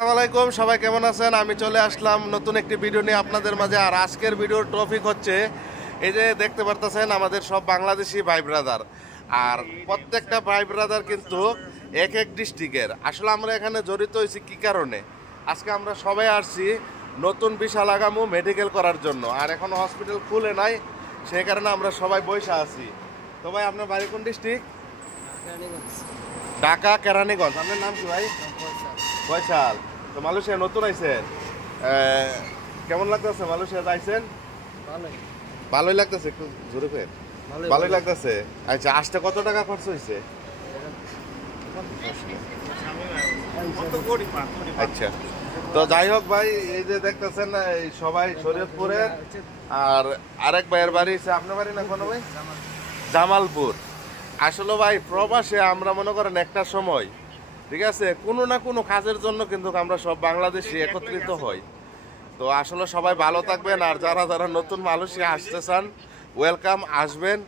আসসালামাইকুম, সবাই কেমন আছেন? আমি চলে আসলাম নতুন একটি ভিডিও নিয়ে আপনাদের মাঝে। আর আজকের ভিডিওর টপিক হচ্ছে এই যে দেখতে পারতেছেন আমাদের সব বাংলাদেশি ভাই ব্রাদার। আর প্রত্যেকটা ভাই ব্রাদার কিন্তু এক এক ডিস্ট্রিক্টের। আসলে আমরা এখানে জড়িত হয়েছি কি কারণে? আজকে আমরা সবাই আসছি নতুন ভিসা লাগামু মেডিকেল করার জন্য। আর এখন হসপিটাল খুলে নাই, সেই কারণে আমরা সবাই বসে আছি। তো ভাই, আপনার বাড়ি কোন ডিস্ট্রিক্ট? ঢাকা কেরানীগঞ্জ। আপনার নাম কি ভাই? ফয়সাল। তো মালয়েশিয়া নতুন আইছেন, কেমন লাগতেছে? মালয়েশিয়া আইছেন? ভালোই লাগতেছে, একটু জোরে করে। ভালোই লাগতেছে। আচ্ছা, আসতে কত টাকা খরচ হয়েছে? আচ্ছা, তো যাই হোক ভাই, এই যে দেখতেছেন এই সবাই শরীয়তপুরের। আর আরেক ভাইয়ের বাড়ি হচ্ছে, আপনার বাড়ি না কোনো ভাই? জামালপুর। আসলে ভাই প্রবাসে আমরা মনে করেন একটা সময়, ঠিক আছে, কোনো না কোনো কাজের জন্য কিন্তু আমরা সব বাংলাদেশি একত্রিত হই। তো আসলে সবাই ভালো থাকবেন। আর যারা যারা নতুন মালয়েশিয়া আসতে চান, ওয়েলকাম, আসবেন।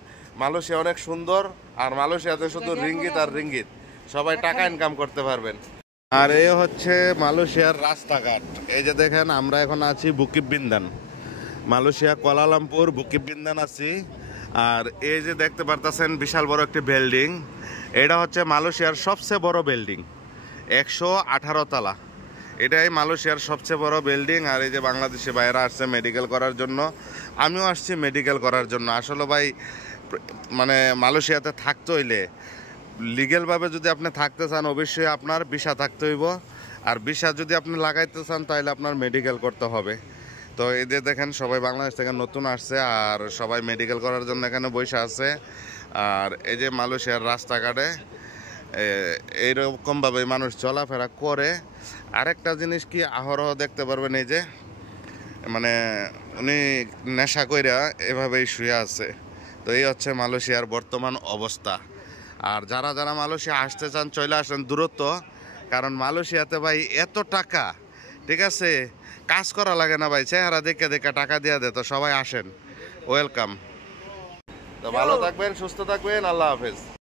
মালয়েশিয়া অনেক সুন্দর। আর মালয়েশিয়াতে শুধু রিঙ্গিত আর রিঙ্গিত, সবাই টাকা ইনকাম করতে পারবেন। আর এই হচ্ছে মালয়েশিয়ার রাস্তাঘাট। এই যে দেখেন, আমরা এখন আছি বুকিপ বিন্দান, মালয়েশিয়া কুয়ালালামপুর বুকিপ বিন্দান আছি। আর এই যে দেখতে পারতেছেন বিশাল বড় একটি বিল্ডিং, এটা হচ্ছে মালয়েশিয়ার সবচেয়ে বড় বিল্ডিং, 118 তলা। এটাই মালয়েশিয়ার সবচেয়ে বড় বিল্ডিং। আর এই যে বাংলাদেশি ভাইয়েরা আসছে মেডিকেল করার জন্য, আমিও আসছি মেডিকেল করার জন্য। আসলে ভাই, মানে মালয়েশিয়াতে থাকতে হইলে লিগেলভাবে যদি আপনি থাকতে চান, অবশ্যই আপনার ভিসা থাকতে হইব। আর ভিসা যদি আপনি লাগাইতে চান, তাহলে আপনার মেডিকেল করতে হবে। তো এদের দেখেন সবাই বাংলাদেশ থেকে নতুন আসছে, আর সবাই মেডিকেল করার জন্য এখানে বসে আছে। আর এই যে মালয়েশিয়ার রাস্তাঘাটে এইরকমভাবে মানুষ চলাফেরা করে। আরেকটা জিনিস কি আহরহ দেখতে পারবেন, এই যে মানে উনি নেশা কইরা এভাবেই শুয়ে আছে। তো এই হচ্ছে মালয়েশিয়ার বর্তমান অবস্থা। আর যারা যারা মালয়েশিয়া আসতে চান, চলে আসেন দূরত্ব। কারণ মালয়েশিয়াতে ভাই এত টাকা, ঠিক আছে, কাজ করা লাগে না ভাই, চেহারা দেখে দেখে টাকা দিয়ে দে। তো সবাই আসেন, ওয়েলকাম। তো ভালো থাকবেন, সুস্থ থাকবেন, আল্লাহ হাফেজ।